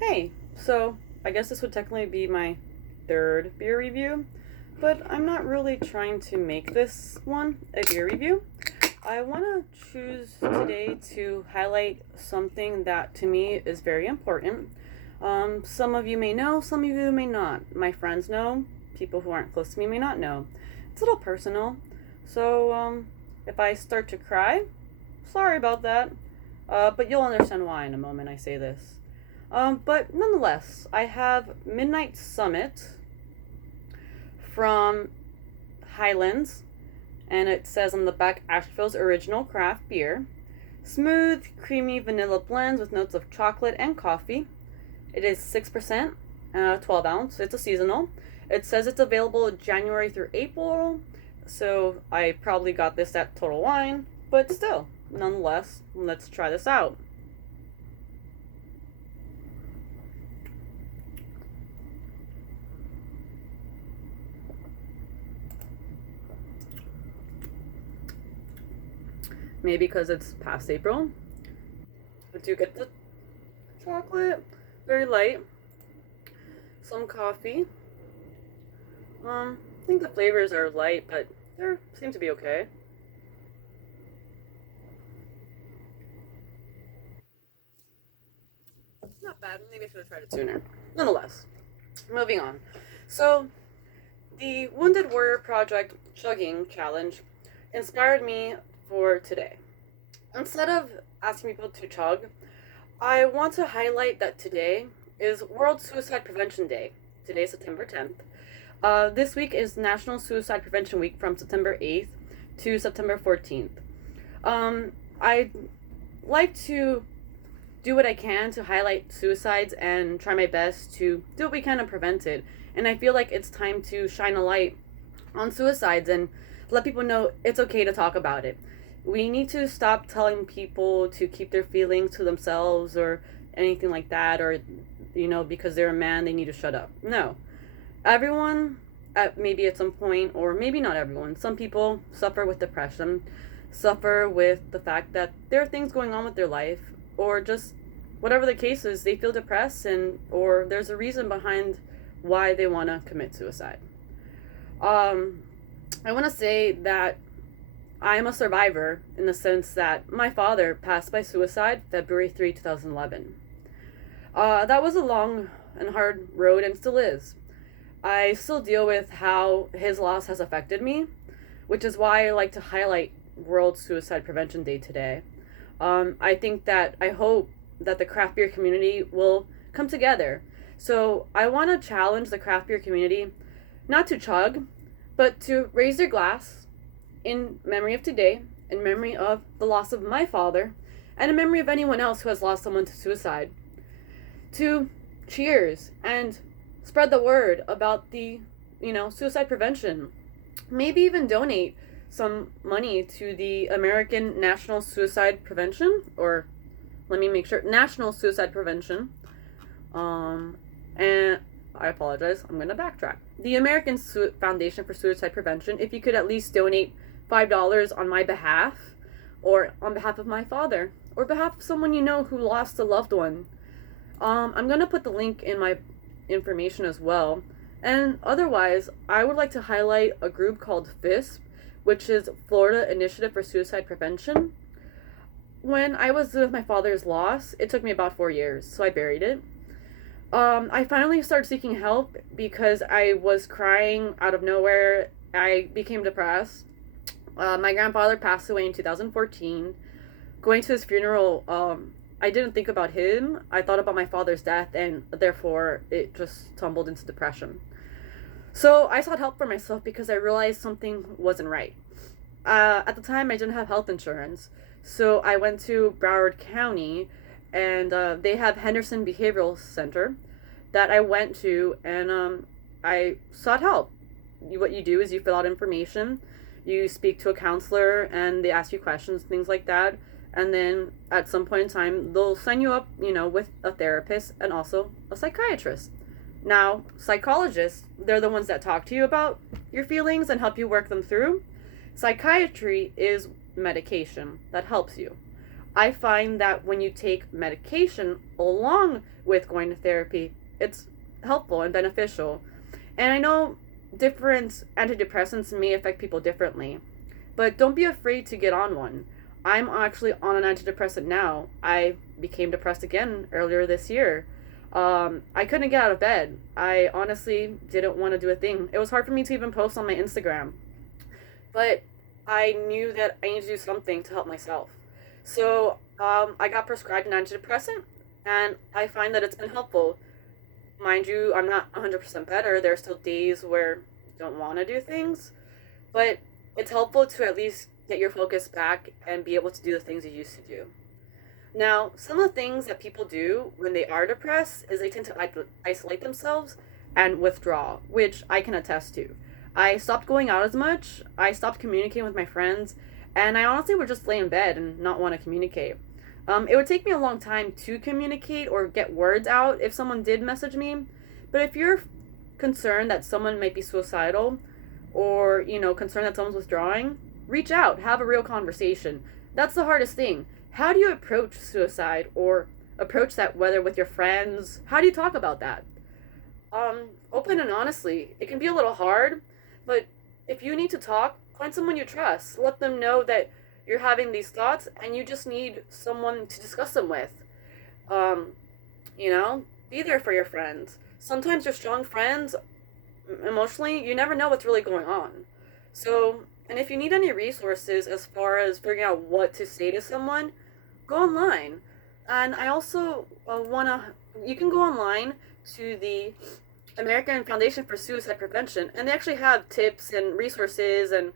Hey, so I guess this would technically be my third beer review, but I'm not really trying to make this one a beer review. I want to choose today to highlight something that to me is very important. Some of you may know, some of you may not. My friends know, people who aren't close to me may not know. It's a little personal, so if I start to cry, sorry about that, but you'll understand why in a moment I say this. But nonetheless, I have Midnight Summit from Highlands, and it says on the back Asheville's original craft beer. Smooth, creamy vanilla blends with notes of chocolate and coffee. It is 6%, 12 ounce. It's a seasonal. It says it's available January through April, so I probably got this at Total Wine, but still, nonetheless, let's try this out. Maybe because it's past April. But you get the chocolate, very light. Some coffee. I think the flavors are light, but they seem to be okay. Not bad. Maybe I should have tried it sooner. Nonetheless, moving on. So, the Wounded Warrior Project Chugging Challenge inspired me for today. Instead of asking people to chug, I want to highlight that today is World Suicide Prevention Day. Today is September 10th. This week is National Suicide Prevention Week from September 8th to September 14th. I like to do what I can to highlight suicides and try my best to do what we can to prevent it. And I feel like it's time to shine a light on suicides and let people know it's okay to talk about it. We need to stop telling people to keep their feelings to themselves or anything like that, or because they're a man they need to shut up. No. Everyone maybe at some point, or maybe not everyone, some people suffer with depression, suffer with the fact that there are things going on with their life, or just whatever the case is, they feel depressed, and or there's a reason behind why they want to commit suicide. I want to say that I am a survivor in the sense that my father passed by suicide February 3, 2011. That was a long and hard road and still is. I still deal with how his loss has affected me, which is why I like to highlight World Suicide Prevention Day today. I hope that the craft beer community will come together. So I want to challenge the craft beer community not to chug, but to raise their glass in memory of today, in memory of the loss of my father, and in memory of anyone else who has lost someone to suicide. To cheers and spread the word about the, suicide prevention. Maybe even donate some money to the American National Suicide Prevention, or let me make sure, National Suicide Prevention. And I apologize, I'm going to backtrack. The American Foundation for Suicide Prevention, if you could at least donate $5 on my behalf, or on behalf of my father, or behalf of someone you know who lost a loved one. I'm going to put the link in my information as well. And otherwise, I would like to highlight a group called FISP, which is Florida Initiative for Suicide Prevention. When I was with my father's loss, it took me about 4 years, so I buried it. I finally started seeking help because I was crying out of nowhere. I became depressed. My grandfather passed away in 2014. Going to his funeral, I didn't think about him. I thought about my father's death, and therefore it just tumbled into depression. So I sought help for myself because I realized something wasn't right. At the time, I didn't have health insurance, so I went to Broward County, and they have Henderson Behavioral Center that I went to, and I sought help. What you do is you fill out information, you speak to a counselor, and they ask you questions, things like that. And then at some point in time, they'll sign you up, with a therapist and also a psychiatrist. Now, psychologists, they're the ones that talk to you about your feelings and help you work them through. Psychiatry is medication that helps you. I find that when you take medication along with going to therapy, it's helpful and beneficial. And I know different antidepressants may affect people differently, but don't be afraid to get on one. I'm actually on an antidepressant now. I became depressed again earlier this year. I couldn't get out of bed. I honestly didn't want to do a thing. It was hard for me to even post on my Instagram. But I knew that I needed to do something to help myself. So I got prescribed an antidepressant, and I find that it's been helpful. Mind you, I'm not 100% better. There are still days where I don't want to do things, but it's helpful to at least get your focus back and be able to do the things you used to do. Now, some of the things that people do when they are depressed is they tend to isolate themselves and withdraw, which I can attest to. I stopped going out as much, I stopped communicating with my friends, and I honestly would just lay in bed and not want to communicate. It would take me a long time to communicate or get words out if someone did message me, but if you're concerned that someone might be suicidal or, concerned that someone's withdrawing, reach out, have a real conversation. That's the hardest thing. How do you approach suicide or approach that, whether with your friends? How do you talk about that? Open and honestly. It can be a little hard, but if you need to talk, find someone you trust. Let them know that you're having these thoughts and you just need someone to discuss them with. Um, be there for your friends. Sometimes your strong friends, emotionally, you never know what's really going on. So, and if you need any resources as far as figuring out what to say to someone, go online. And I also you can go online to the American Foundation for Suicide Prevention, and they actually have tips and resources and,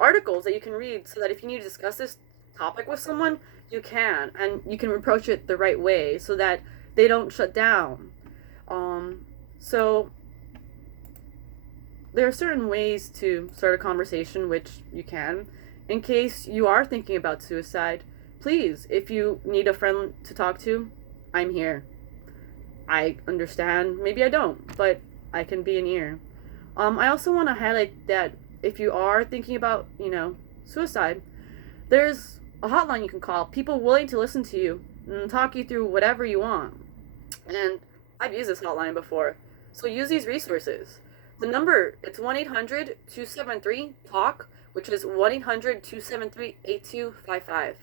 articles that you can read so that if you need to discuss this topic with someone, you can, and you can approach it the right way so that they don't shut down. So there are certain ways to start a conversation, which you can. In case you are thinking about suicide, please, if you need a friend to talk to, I'm here. I understand, maybe I don't, but I can be an ear. I also want to highlight that if you are thinking about, suicide, there's a hotline you can call. People willing to listen to you and talk you through whatever you want. And I've used this hotline before. So use these resources. The number, it's 1-800-273-TALK, which is 1-800-273-8255.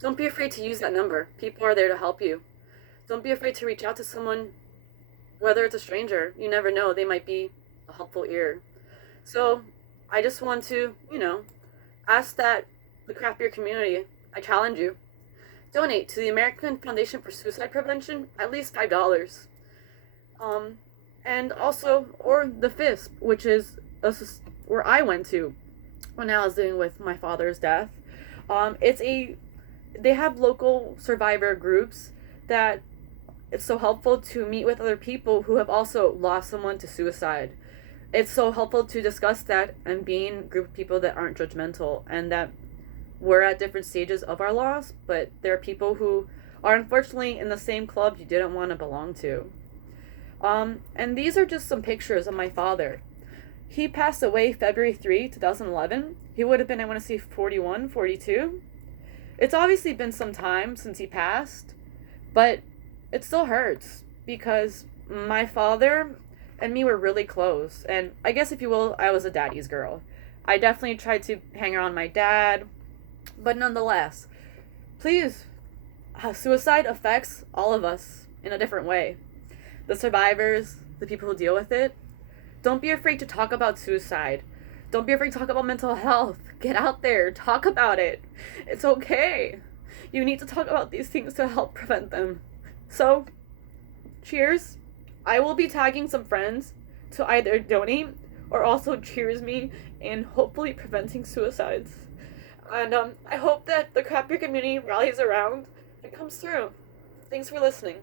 Don't be afraid to use that number. People are there to help you. Don't be afraid to reach out to someone, whether it's a stranger. You never know, they might be a helpful ear. So I just want to, ask that the craft beer community, I challenge you, donate to the American Foundation for Suicide Prevention at least $5. And also, or the FISP, which is where I went to when I was dealing with my father's death. They have local survivor groups that it's so helpful to meet with other people who have also lost someone to suicide. It's so helpful to discuss that and be in a group of people that aren't judgmental and that we're at different stages of our loss, but there are people who are unfortunately in the same club you didn't want to belong to. And these are just some pictures of my father. He passed away February 3, 2011. He would have been, I want to say, 41, 42. It's obviously been some time since he passed, but it still hurts because my father and me were really close. And I guess, if you will, I was a daddy's girl. I definitely tried to hang around my dad, but nonetheless, please, suicide affects all of us in a different way. The survivors, the people who deal with it. Don't be afraid to talk about suicide. Don't be afraid to talk about mental health. Get out there, talk about it. It's okay. You need to talk about these things to help prevent them. So, cheers. I will be tagging some friends to either donate or also cheers me in hopefully preventing suicides. And I hope that the craft beer community rallies around and comes through. Thanks for listening.